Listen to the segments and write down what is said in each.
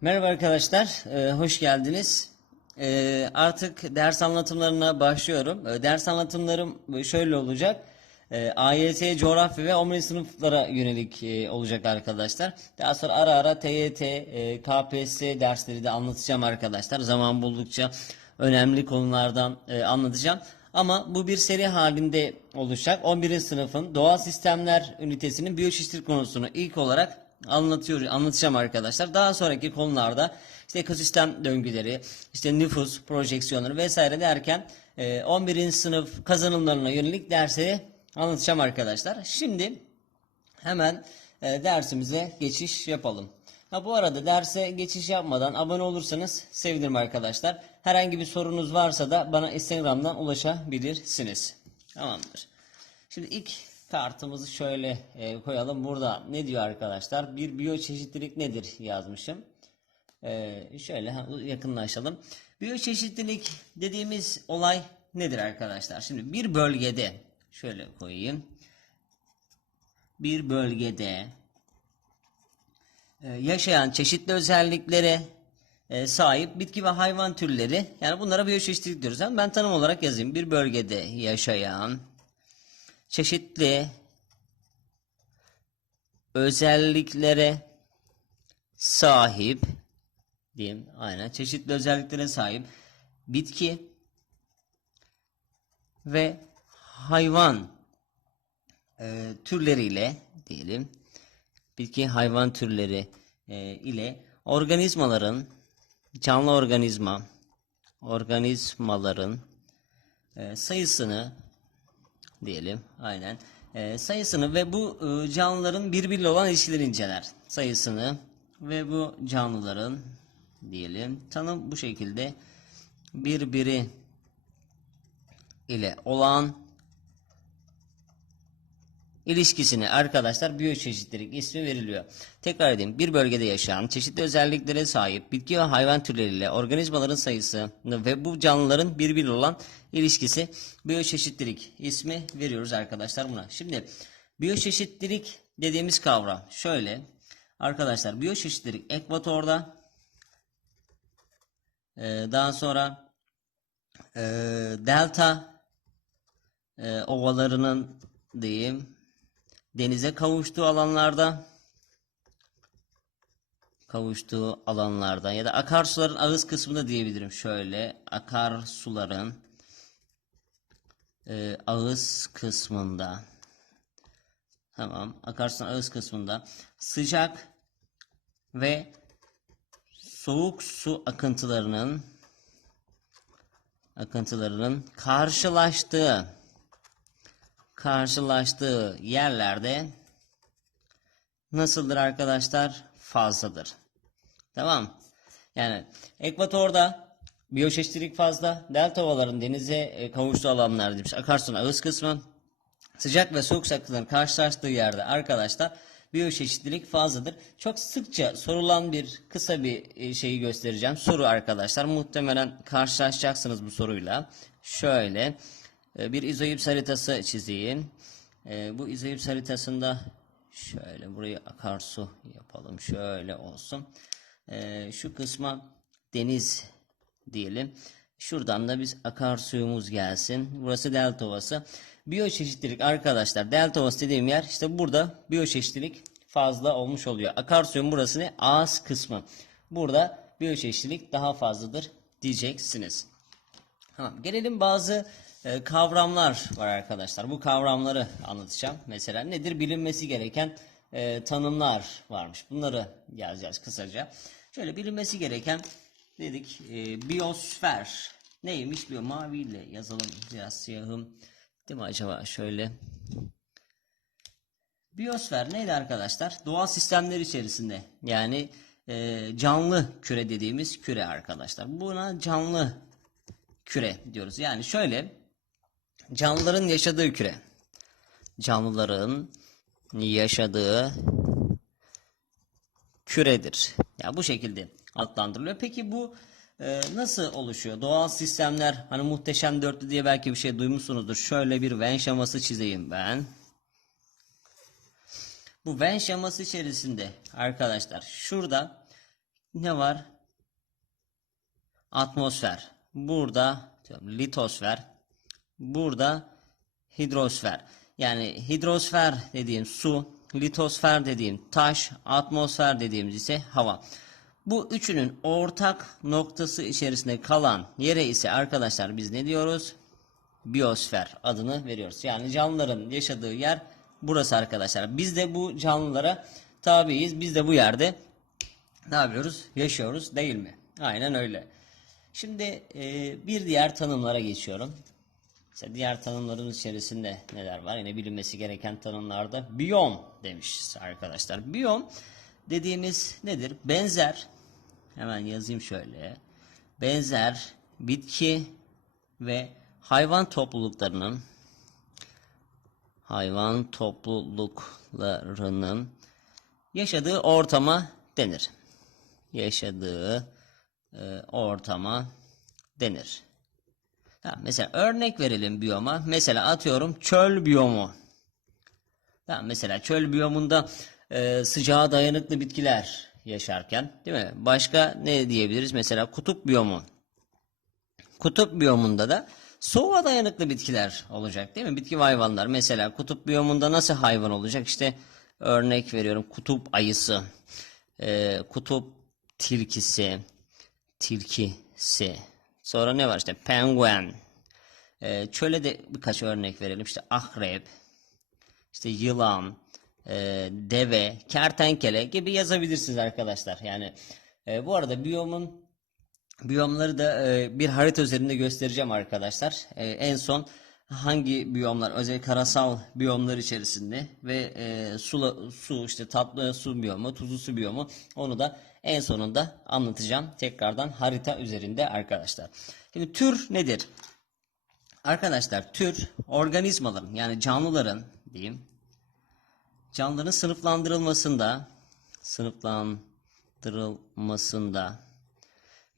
Merhaba arkadaşlar, e, hoş geldiniz. E, artık ders anlatımlarına başlıyorum. E, ders anlatımlarım şöyle olacak. E, AYT, coğrafya ve 11. sınıflara yönelik e, olacak arkadaşlar. Daha sonra ara ara TYT, e, KPSS dersleri de anlatacağım arkadaşlar. Zaman buldukça önemli konulardan e, anlatacağım. Ama bu bir seri halinde olacak. 11. sınıfın doğal sistemler ünitesinin biyoçeşitlilik konusunu ilk olarak anlatıyor, anlatacağım arkadaşlar. Daha sonraki konularda işte ekosistem döngüleri, işte nüfus projeksiyonları vesaire derken e, 11. sınıf kazanımlarına yönelik dersleri anlatacağım arkadaşlar. Şimdi hemen e, dersimize geçiş yapalım. Ha, bu arada derse geçiş yapmadan abone olursanız sevinirim arkadaşlar. Herhangi bir sorunuz varsa da bana Instagram'dan ulaşabilirsiniz. Tamamdır. Şimdi ilk kartımızı şöyle e, koyalım. Burada ne diyor arkadaşlar? Bir biyoçeşitlilik nedir yazmışım. E, şöyle yakınlaşalım. Biyoçeşitlilik dediğimiz olay nedir arkadaşlar? Şimdi bir bölgede şöyle koyayım. Bir bölgede e, yaşayan çeşitli özelliklere e, sahip bitki ve hayvan türleri yani bunlara biyoçeşitlilik diyoruz. Hem ben tanım olarak yazayım. Bir bölgede yaşayan çeşitli özelliklere sahip diyeyim aynen çeşitli özelliklere sahip bitki ve hayvan e, türleriyle diyelim bitki hayvan türleri e, ile organizmaların canlı organizma organizmaların e, sayısını diyelim. Aynen. E, sayısını ve bu e, canlıların birbiriyle olan ilişkileri inceler. Sayısını ve bu canlıların diyelim tanım bu şekilde birbiri ile olan ilişkisine arkadaşlar biyoçeşitlilik ismi veriliyor. Tekrar edeyim. Bir bölgede yaşayan çeşitli özelliklere sahip bitki ve hayvan türleriyle organizmaların sayısı ve bu canlıların birbiriyle olan ilişkisi biyoçeşitlilik ismi veriyoruz arkadaşlar buna. Şimdi biyoçeşitlilik dediğimiz kavram şöyle. Arkadaşlar biyoçeşitlilik ekvatorda e, daha sonra e, delta e, ovalarının diyeyim denize kavuştuğu alanlarda kavuştuğu alanlarda ya da akarsuların ağız kısmında diyebilirim. Şöyle akarsuların e, ağız kısmında. Tamam akarsuların ağız kısmında. Sıcak ve soğuk su akıntılarının akıntılarının karşılaştığı karşılaştığı yerlerde nasıldır arkadaşlar? Fazladır. Tamam. Yani ekvatorda biyoçeşitlilik fazla. Delta ovaların denize e, kavuştuğu alanlar demiş. Akarsu'nun ağız kısmı. Sıcak ve soğuk saklıların karşılaştığı yerde arkadaşlar biyoçeşitlilik fazladır. Çok sıkça sorulan bir kısa bir e, şeyi göstereceğim. Soru arkadaşlar. Muhtemelen karşılaşacaksınız bu soruyla. Şöyle bir izoips haritası çizeyim. E, bu izoips haritasında şöyle burayı akarsu yapalım. Şöyle olsun. E, şu kısma deniz diyelim. Şuradan da biz akarsuyumuz gelsin. Burası delta ovası. Biyoçeşitlilik arkadaşlar delta ovası dediğim yer işte burada biyoçeşitlilik fazla olmuş oluyor. Akarsuyun burası ne? Ağız kısmı. Burada biyoçeşitlilik daha fazladır diyeceksiniz. Tamam. Gelelim bazı e, kavramlar var arkadaşlar. Bu kavramları anlatacağım. Mesela nedir? Bilinmesi gereken e, tanımlar varmış. Bunları yazacağız kısaca. Şöyle bilinmesi gereken dedik e, biyosfer. Neymiş? Bir maviyle yazalım. Biraz siyahım. Değil mi acaba? Şöyle. Biyosfer neydi arkadaşlar? Doğal sistemler içerisinde. Yani e, canlı küre dediğimiz küre arkadaşlar. Buna canlı küre diyoruz. Yani şöyle canlıların yaşadığı küre. Canlıların yaşadığı küredir. Ya bu şekilde adlandırılıyor. Peki bu e, nasıl oluşuyor? Doğal sistemler hani muhteşem dörtlü diye belki bir şey duymuşsunuzdur. Şöyle bir Venn şeması çizeyim ben. Bu Venn şeması içerisinde arkadaşlar şurada ne var? Atmosfer. Burada litosfer. Burada hidrosfer. Yani hidrosfer dediğim su, litosfer dediğim taş, atmosfer dediğimiz ise hava. Bu üçünün ortak noktası içerisinde kalan yere ise arkadaşlar biz ne diyoruz? Biyosfer adını veriyoruz. Yani canlıların yaşadığı yer burası arkadaşlar. Biz de bu canlılara tabiiz. Biz de bu yerde ne yapıyoruz? Yaşıyoruz değil mi? Aynen öyle. Şimdi bir diğer tanımlara geçiyorum. Mesela diğer tanımlarımız içerisinde neler var? Yine bilinmesi gereken tanımlarda biyom demiş arkadaşlar. Biyom dediğimiz nedir? Benzer, hemen yazayım şöyle. Benzer bitki ve hayvan topluluklarının hayvan topluluklarının yaşadığı ortama denir. Yaşadığı e, ortama denir. Tamam, mesela örnek verelim biyoma. Mesela atıyorum çöl biyomu. Tamam, mesela çöl biyomunda e, sıcağa dayanıklı bitkiler yaşarken, değil mi? Başka ne diyebiliriz? Mesela kutup biyomu. Kutup biyomunda da soğuğa dayanıklı bitkiler olacak, değil mi? Bitki ve hayvanlar. Mesela kutup biyomunda nasıl hayvan olacak? İşte örnek veriyorum kutup ayısı, e, kutup tilkisi, tilkisi. Sonra ne var işte penguen. Ee, çöle de birkaç örnek verelim. İşte akrep, işte yılan, e, deve, kertenkele gibi yazabilirsiniz arkadaşlar. Yani e, bu arada biyomun biyomları da e, bir harita üzerinde göstereceğim arkadaşlar. E, en son hangi biyomlar özellikle karasal biyomlar içerisinde ve e, su, su işte tatlı su biyomu, tuzlu su biyomu onu da en sonunda anlatacağım tekrardan harita üzerinde arkadaşlar. Şimdi tür nedir? Arkadaşlar tür organizmaların yani canlıların diyeyim canlıların sınıflandırılmasında sınıflandırılmasında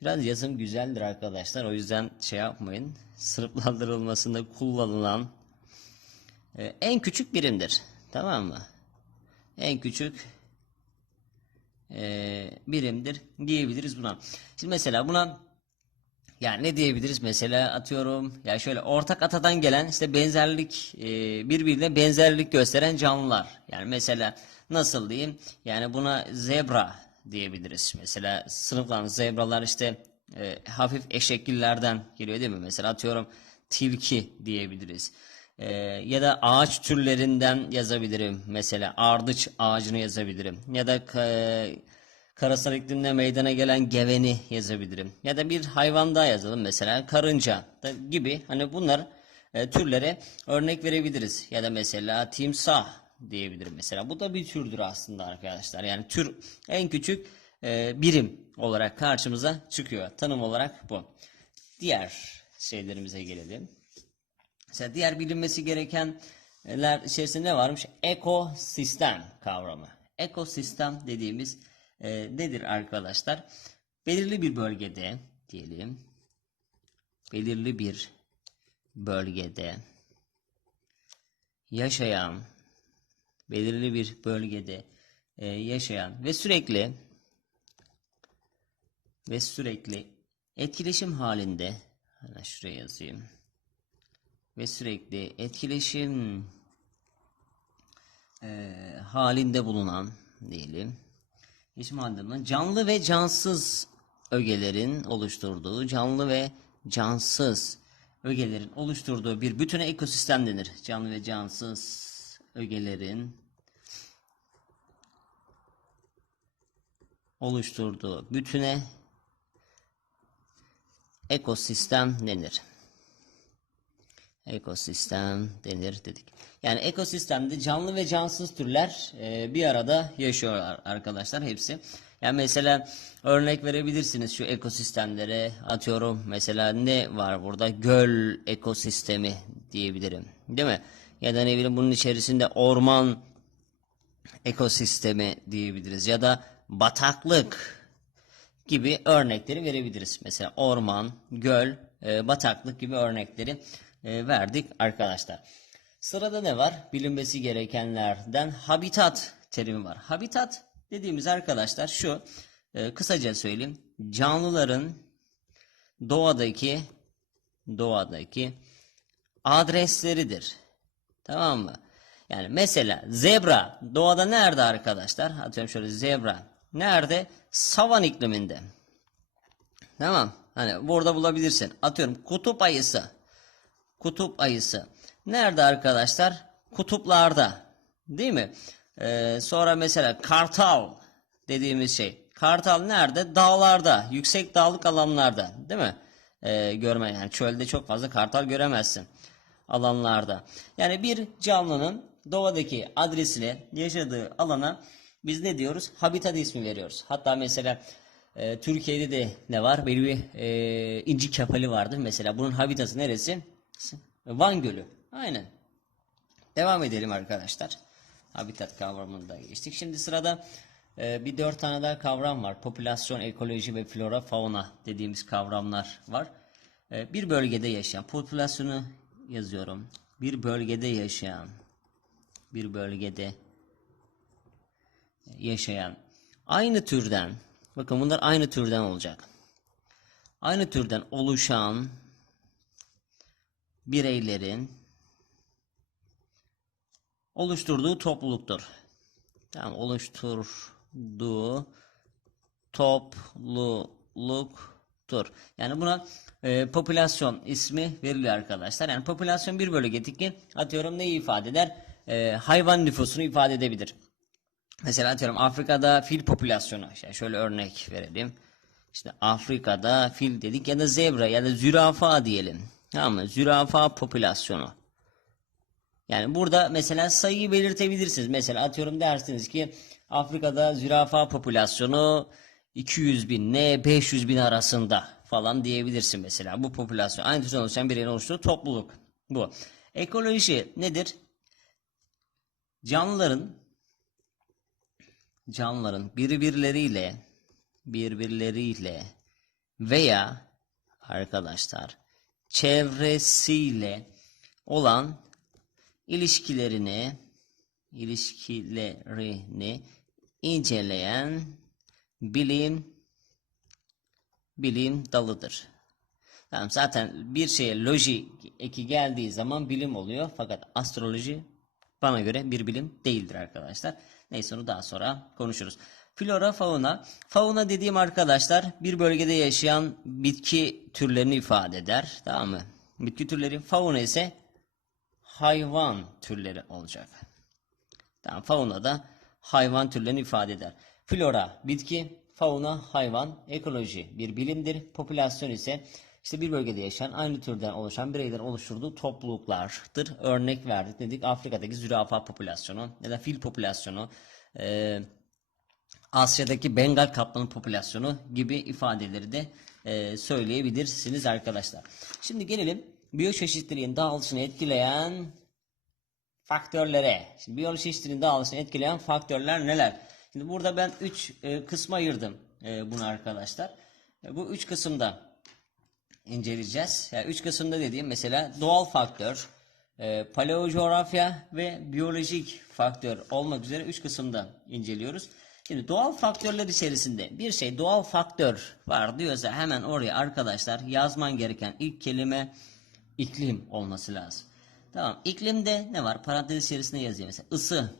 biraz yazım güzeldir arkadaşlar o yüzden şey yapmayın sınıflandırılmasında kullanılan e, en küçük birimdir tamam mı? En küçük e, birimdir diyebiliriz buna. Şimdi mesela buna yani ne diyebiliriz mesela atıyorum ya şöyle ortak atadan gelen işte benzerlik e, birbirine benzerlik gösteren canlılar. Yani mesela nasıl diyeyim yani buna zebra diyebiliriz. Mesela sınıflan zebralar işte e, hafif eşekillerden geliyor değil mi? Mesela atıyorum tilki diyebiliriz. E, ya da ağaç türlerinden yazabilirim. Mesela ardıç ağacını yazabilirim. Ya da e, karasal iklimde meydana gelen geveni yazabilirim. Ya da bir hayvan daha yazalım mesela karınca gibi. Hani bunlar e, türlere örnek verebiliriz. Ya da mesela timsah diyebilirim mesela. Bu da bir türdür aslında arkadaşlar. Yani tür en küçük e, birim olarak karşımıza çıkıyor. Tanım olarak bu. Diğer şeylerimize gelelim. Mesela diğer bilinmesi gerekenler içerisinde ne varmış? Ekosistem kavramı. Ekosistem dediğimiz e, nedir arkadaşlar? Belirli bir bölgede diyelim. Belirli bir bölgede yaşayan belirli bir bölgede e, yaşayan ve sürekli ve sürekli etkileşim halinde hemen şuraya yazayım ve sürekli etkileşim e, halinde bulunan diyelim isim halinde bulunan canlı ve cansız ögelerin oluşturduğu canlı ve cansız ögelerin oluşturduğu bir bütüne ekosistem denir. Canlı ve cansız ögelerin oluşturduğu bütüne ekosistem denir. Ekosistem denir dedik. Yani ekosistemde canlı ve cansız türler e, bir arada yaşıyorlar arkadaşlar hepsi. Yani mesela örnek verebilirsiniz şu ekosistemlere atıyorum mesela ne var burada göl ekosistemi diyebilirim değil mi? Ya da ne bileyim bunun içerisinde orman ekosistemi diyebiliriz ya da bataklık gibi örnekleri verebiliriz. Mesela orman, göl, e, bataklık gibi örnekleri e, verdik arkadaşlar. Sırada ne var? Bilinmesi gerekenlerden habitat terimi var. Habitat dediğimiz arkadaşlar şu e, kısaca söyleyeyim. Canlıların doğadaki doğadaki adresleridir. Tamam mı? Yani mesela zebra doğada nerede arkadaşlar? Atıyorum şöyle zebra. Nerede? Savan ikliminde. Tamam. Hani burada bulabilirsin. Atıyorum kutup ayısı. Kutup ayısı. Nerede arkadaşlar? Kutuplarda. Değil mi? Ee, sonra mesela kartal dediğimiz şey. Kartal nerede? Dağlarda. Yüksek dağlık alanlarda. Değil mi? Ee, görme yani çölde çok fazla kartal göremezsin. Alanlarda. Yani bir canlının doğadaki adresine yaşadığı alana biz ne diyoruz? Habitat ismi veriyoruz. Hatta mesela e, Türkiye'de de ne var? Bir e, inci kefali vardı. Mesela bunun habitatı neresi? Van Gölü. Aynen. Devam edelim arkadaşlar. Habitat kavramını da geçtik. Şimdi sırada e, bir dört tane daha kavram var. Popülasyon, ekoloji ve flora, fauna dediğimiz kavramlar var. E, bir bölgede yaşayan, popülasyonu yazıyorum. Bir bölgede yaşayan, bir bölgede yaşayan, aynı türden, bakın bunlar aynı türden olacak. Aynı türden oluşan bireylerin oluşturduğu topluluktur. Tamam, oluşturduğu topluluktur. Yani buna e, popülasyon ismi veriliyor arkadaşlar. Yani popülasyon bir bölgedeki atıyorum neyi ifade eder? E, hayvan nüfusunu ifade edebilir. Mesela atıyorum Afrika'da fil popülasyonu. İşte şöyle örnek verelim. İşte Afrika'da fil dedik ya da zebra ya da zürafa diyelim. Tamam mı? Zürafa popülasyonu. Yani burada mesela sayıyı belirtebilirsiniz. Mesela atıyorum dersiniz ki Afrika'da zürafa popülasyonu 200 bin ne 500 bin arasında falan diyebilirsin mesela. Bu popülasyon aynı türden oluşan bireyin oluşturduğu topluluk. Bu. Ekoloji nedir? Canlıların canlıların birbirleriyle birbirleriyle veya arkadaşlar çevresiyle olan ilişkilerini ilişkilerini inceleyen bilim bilim dalıdır. Tamam zaten bir şeye loji eki geldiği zaman bilim oluyor fakat astroloji bana göre bir bilim değildir arkadaşlar. Neyse onu daha sonra konuşuruz. Flora, fauna. Fauna dediğim arkadaşlar bir bölgede yaşayan bitki türlerini ifade eder. Tamam mı? Bitki türleri. Fauna ise hayvan türleri olacak. Tamam, fauna da hayvan türlerini ifade eder. Flora, bitki, fauna, hayvan, ekoloji bir bilimdir. Popülasyon ise işte bir bölgede yaşayan aynı türden oluşan bireylerin oluşturduğu topluluklardır. Örnek verdik dedik Afrika'daki zürafa popülasyonu ya da fil popülasyonu, e, Asya'daki Bengal kaplanı popülasyonu gibi ifadeleri de e, söyleyebilirsiniz arkadaşlar. Şimdi gelelim biyoçeşitliliğin dağılışını etkileyen faktörlere. Şimdi biyoçeşitliliğin dağılışını etkileyen faktörler neler? Şimdi burada ben 3 e, kısma ayırdım e, bunu arkadaşlar. E, bu 3 kısımda inceleyeceğiz. Yani 3 kısımda dediğim mesela doğal faktör, e, paleocoğrafya ve biyolojik faktör olmak üzere 3 kısımda inceliyoruz. Şimdi doğal faktörler içerisinde bir şey doğal faktör var diyorsa hemen oraya arkadaşlar yazman gereken ilk kelime iklim olması lazım. Tamam iklimde ne var? Parantez içerisinde yazıyor mesela ısı,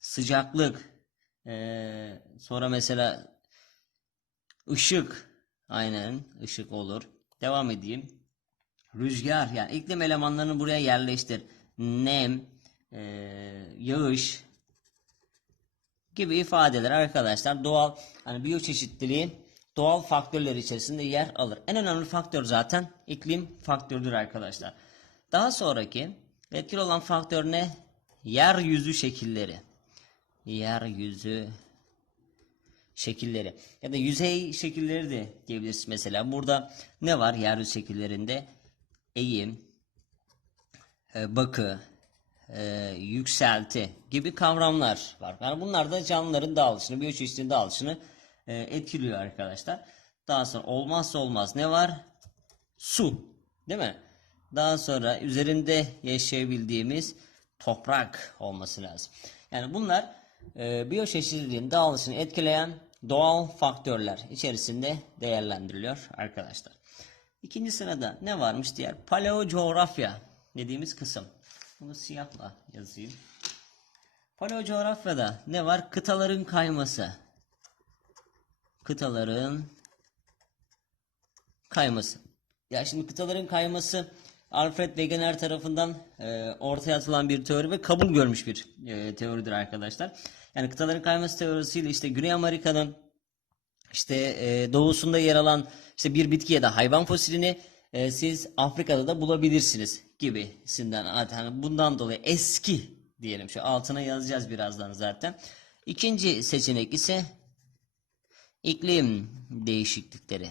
sıcaklık, ee, sonra mesela ışık, aynen ışık olur. Devam edeyim. Rüzgar yani iklim elemanlarını buraya yerleştir. Nem, ee, yağış, gibi ifadeler arkadaşlar doğal hani biyoçeşitliliğin doğal faktörler içerisinde yer alır. En önemli faktör zaten iklim faktörüdür arkadaşlar. Daha sonraki etkili olan faktör ne? Yeryüzü şekilleri. Yeryüzü şekilleri ya da yüzey şekilleri de diyebiliriz mesela. Burada ne var yeryüzü şekillerinde? Eğim, e, bakı, e, yükselti gibi kavramlar var. Yani bunlar da canlıların dağılışını, biyoçeşitliliğin dağılışını e, etkiliyor arkadaşlar. Daha sonra olmazsa olmaz ne var? Su. Değil mi? Daha sonra üzerinde yaşayabildiğimiz toprak olması lazım. Yani bunlar e, biyoçeşitliliğin dağılışını etkileyen doğal faktörler içerisinde değerlendiriliyor arkadaşlar. İkinci sırada ne varmış diğer paleocoğrafya dediğimiz kısım. Bunu siyahla yazayım. Paleocoğrafyada ne var? Kıtaların kayması. Kıtaların kayması. Ya şimdi kıtaların kayması Alfred Wegener tarafından e, ortaya atılan bir teori ve kabul görmüş bir e, teoridir arkadaşlar. Yani kıtaların kayması teorisiyle işte Güney Amerika'nın işte e, doğusunda yer alan işte bir bitki ya da hayvan fosilini e, siz Afrika'da da bulabilirsiniz gibisinden. Yani bundan dolayı eski diyelim şu altına yazacağız birazdan zaten. İkinci seçenek ise iklim değişiklikleri.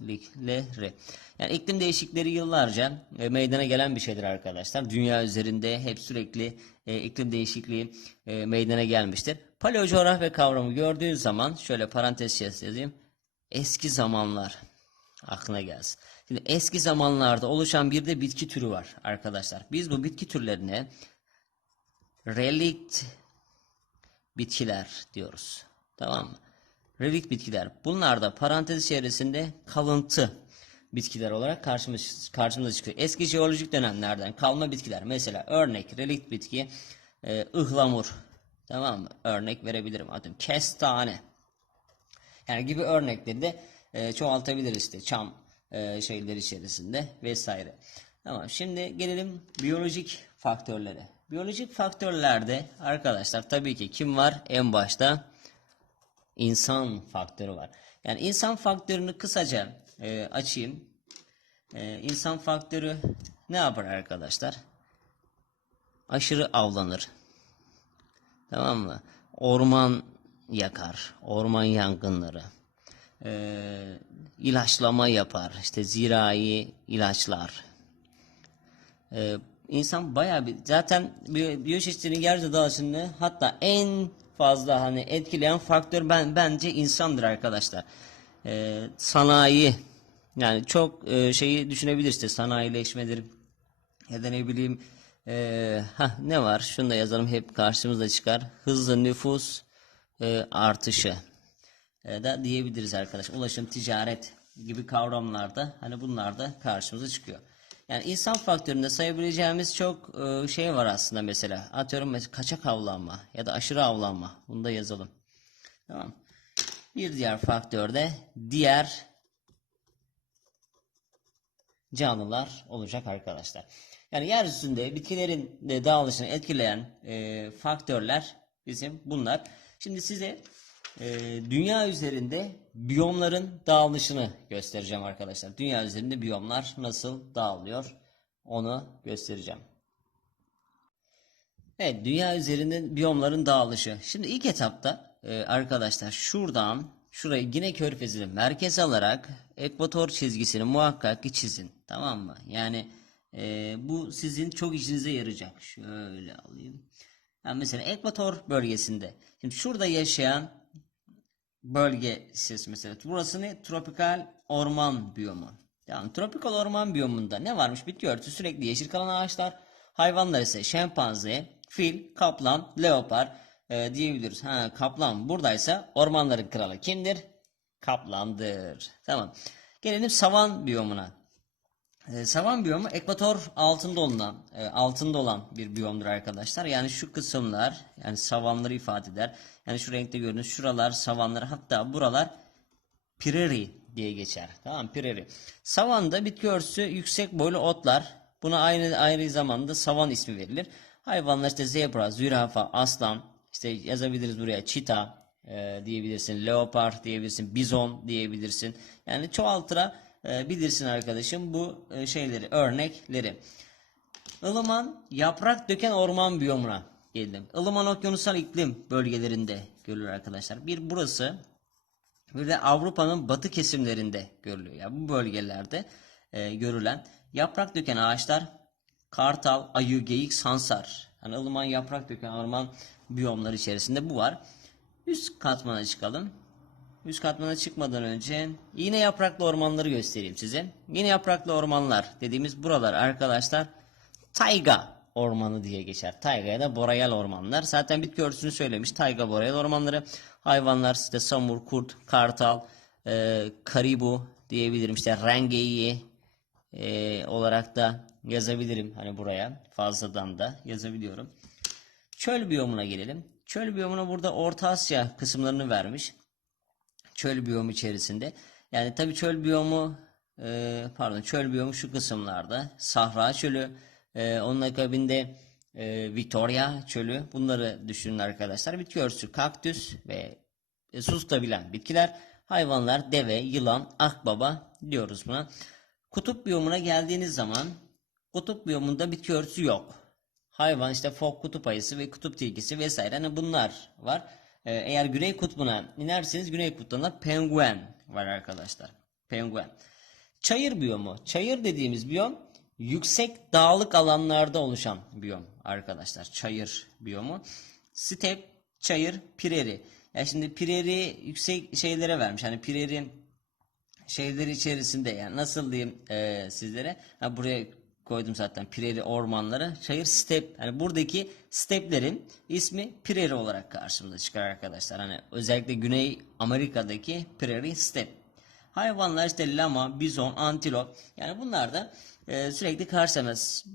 Değişiklikleri. Yani iklim değişiklikleri yıllarca e, meydana gelen bir şeydir arkadaşlar. Dünya üzerinde hep sürekli e, iklim değişikliği e, meydana gelmiştir. Paleocoğrafya kavramı gördüğün zaman şöyle parantez yazayım. Eski zamanlar aklına gelsin. Şimdi eski zamanlarda oluşan bir de bitki türü var arkadaşlar. Biz bu bitki türlerine relikt bitkiler diyoruz. Tamam mı? Relikt bitkiler. Bunlar da parantez içerisinde kalıntı bitkiler olarak karşımız, karşımıza çıkıyor. Eski jeolojik dönemlerden kalma bitkiler. Mesela örnek relikt bitki e, ıhlamur. Tamam mı? Örnek verebilirim. Adım kestane. Yani gibi örnekleri de e, çoğaltabiliriz işte çam e, şeyler içerisinde vesaire. Tamam şimdi gelelim biyolojik faktörlere. Biyolojik faktörlerde arkadaşlar tabii ki kim var en başta? İnsan faktörü var. Yani insan faktörünü kısaca e, açayım. E, insan faktörü ne yapar arkadaşlar? Aşırı avlanır. Tamam mı? Orman yakar. Orman yangınları. Ee, ilaçlama yapar. İşte zirai ilaçlar. Ee, insan bayağı bir zaten bi- biyoçeşitliliğin yeryüzü dağılışını hatta en fazla hani etkileyen faktör ben bence insandır arkadaşlar. Ee, sanayi yani çok e, şeyi düşünebiliriz işte sanayileşmedir ya da ne bileyim e, hah, ne var şunu da yazalım hep karşımıza çıkar hızlı nüfus e, artışı e, da diyebiliriz arkadaş. Ulaşım, ticaret gibi kavramlarda hani bunlar da karşımıza çıkıyor. Yani insan faktöründe sayabileceğimiz çok e, şey var aslında mesela. Atıyorum mesela kaçak avlanma ya da aşırı avlanma. Bunu da yazalım. Tamam. Bir diğer faktör de diğer canlılar olacak arkadaşlar. Yani yeryüzünde bitkilerin dağılışını etkileyen e, faktörler bizim bunlar. Şimdi size e, dünya üzerinde biyomların dağılışını göstereceğim arkadaşlar. Dünya üzerinde biyomlar nasıl dağılıyor onu göstereceğim. Evet, dünya üzerinde biyomların dağılışı. Şimdi ilk etapta e, arkadaşlar şuradan şurayı Gine Körfezi'ni merkez alarak ekvator çizgisini muhakkak ki çizin. Tamam mı? Yani e, bu sizin çok işinize yarayacak. Şöyle alayım. Yani mesela ekvator bölgesinde. Şimdi şurada yaşayan bölgesi mesela. Burası ne? Tropikal orman biyomu. Yani tropikal orman biyomunda ne varmış? Bitki örtüsü sürekli yeşil kalan ağaçlar. Hayvanlar ise şempanze, fil, kaplan, leopar e, diyebiliriz. Ha, kaplan buradaysa ormanların kralı kimdir? Kaplandır. Tamam. Gelelim savan biyomuna. E, savan biyomu ekvator altında olan e, altında olan bir biyomdur arkadaşlar. Yani şu kısımlar yani savanları ifade eder. Yani şu renkte gördüğünüz şuralar savanlar hatta buralar prairie diye geçer. Tamam prairie. Savanda bitki örtüsü yüksek boylu otlar. Buna aynı ayrı zamanda savan ismi verilir. Hayvanlar işte zebra, zürafa, aslan, işte yazabiliriz buraya çita e, diyebilirsin, leopar diyebilirsin, bizon diyebilirsin. Yani çoğaltıra e, bilirsin arkadaşım bu e, şeyleri, örnekleri. Ilıman yaprak döken orman biyomuna geldim. Ilıman okyanusal iklim bölgelerinde görülür arkadaşlar. Bir burası bir de Avrupa'nın batı kesimlerinde görülüyor. Yani bu bölgelerde e, görülen yaprak döken ağaçlar kartal, ayı, geyik, sansar. Yani ılıman yaprak döken orman biyomları içerisinde bu var. Üst katmana çıkalım. Üst katmana çıkmadan önce yine yapraklı ormanları göstereyim size. Yine yapraklı ormanlar dediğimiz buralar arkadaşlar tayga ormanı diye geçer. Tayga ya da boreal ormanlar. Zaten bitki örtüsünü söylemiş. Tayga boreal ormanları. Hayvanlar işte samur, kurt, kartal, e, karibu diyebilirim. İşte rengeyi e, olarak da yazabilirim. Hani buraya fazladan da yazabiliyorum. Çöl biyomuna gelelim. Çöl biyomuna burada Orta Asya kısımlarını vermiş çöl biyomu içerisinde. Yani tabii çöl biyomu e, pardon çöl biyomu şu kısımlarda. Sahra çölü, e, onun akabinde e, Victoria çölü. Bunları düşünün arkadaşlar. Bitki örtüsü kaktüs ve e, su tutabilen bitkiler. Hayvanlar deve, yılan, akbaba diyoruz buna. Kutup biyomuna geldiğiniz zaman kutup biyomunda bitki örtüsü yok. Hayvan işte fok kutup ayısı ve kutup tilkisi vesaire hani bunlar var. Ee, eğer güney kutbuna inerseniz güney kutbunda penguen var arkadaşlar. Penguen. Çayır biyomu. Çayır dediğimiz biyom yüksek dağlık alanlarda oluşan biyom arkadaşlar. Çayır biyomu. Step, çayır, pireri. Ya şimdi pireri yüksek şeylere vermiş. Hani pireri şeyleri içerisinde yani nasıl diyeyim e, sizlere ha, buraya koydum zaten Pireri ormanları çayır step hani buradaki steplerin ismi Pireri olarak karşımıza çıkar arkadaşlar. Hani özellikle Güney Amerika'daki Prairie step. Hayvanlar işte lama bizon antilop. Yani bunlar da e, sürekli karşımıza